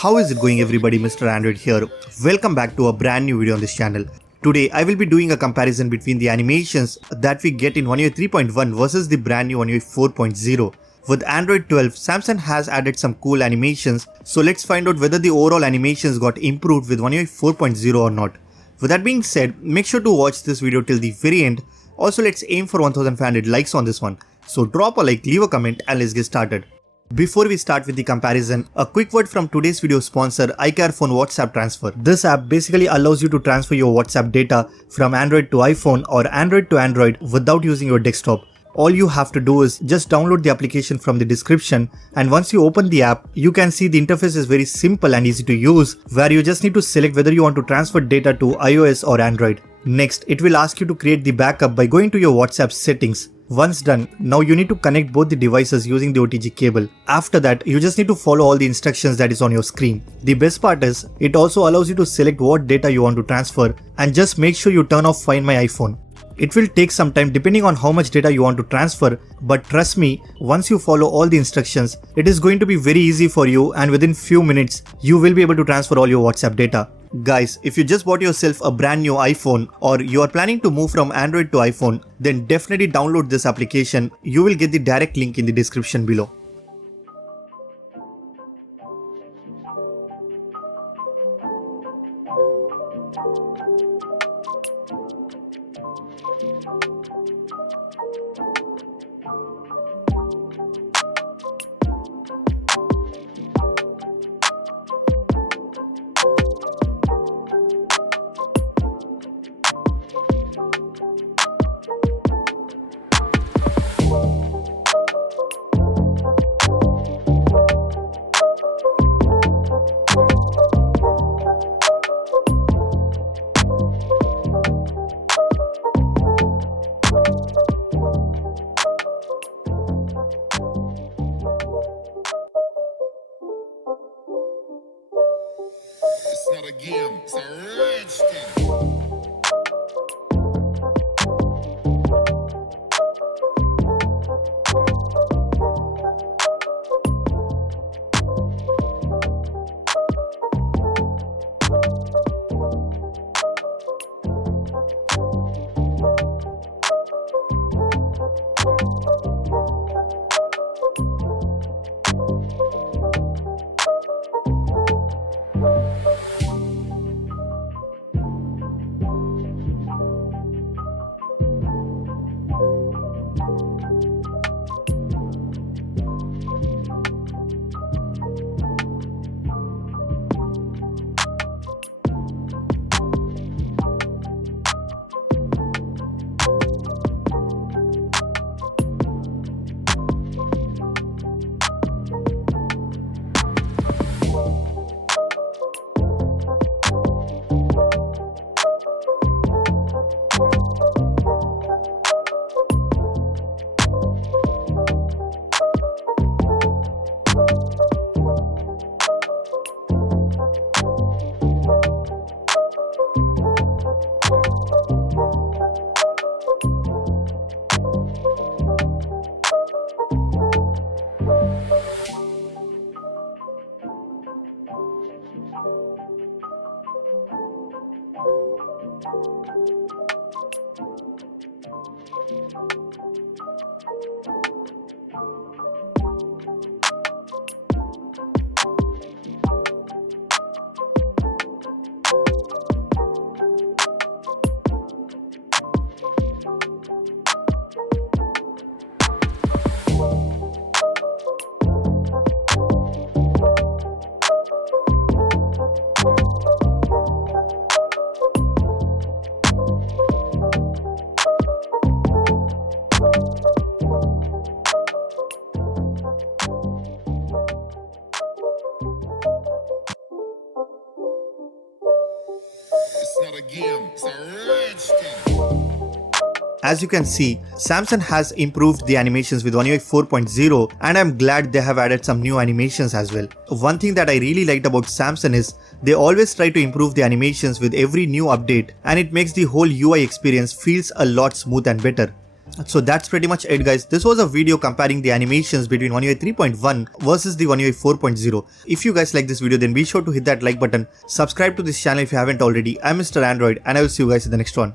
How is it going everybody, Mr. Android here. Welcome back to a brand new video on this channel. Today I will be doing a comparison between the animations that we get in One UI 3.1 versus the brand new One UI 4.0. With Android 12, Samsung has added some cool animations, so let's find out whether the overall animations got improved with One UI 4.0 or not. With that being said, make sure to watch this video till the very end. Also, let's aim for 1500 likes on this one. So drop a like, leave a comment and let's get started. Before we start with the comparison, a quick word from today's video sponsor iCarefone WhatsApp Transfer. This app basically allows you to transfer your WhatsApp data from Android to iPhone or Android to Android without using your desktop. All you have to do is just download the application from the description, and once you open the app, you can see the interface is very simple and easy to use, where you just need to select whether you want to transfer data to iOS or Android. Next, it will ask you to create the backup by going to your WhatsApp settings. Once done, now you need to connect both the devices using the OTG cable. After that, you just need to follow all the instructions that is on your screen. The best part is, it also allows you to select what data you want to transfer, and just make sure you turn off Find My iPhone. It will take some time depending on how much data you want to transfer, but trust me, once you follow all the instructions, it is going to be very easy for you, and within few minutes, you will be able to transfer all your WhatsApp data. Guys, if you just bought yourself a brand new iPhone or you are planning to move from Android to iPhone, then definitely download this application. You will get the direct link in the description below. It's not a game, it's a rich thing. It's not a game, it's a rich thing. As you can see, Samsung has improved the animations with One UI 4.0, and I'm glad they have added some new animations as well. One thing that I really liked about Samsung is they always try to improve the animations with every new update, and it makes the whole UI experience feels a lot smooth and better. So that's pretty much it, guys. This was a video comparing the animations between One UI 3.1 versus the One UI 4.0. If you guys like this video, then be sure to hit that like button. Subscribe to this channel if you haven't already. I'm Mr. Android and I will see you guys in the next one.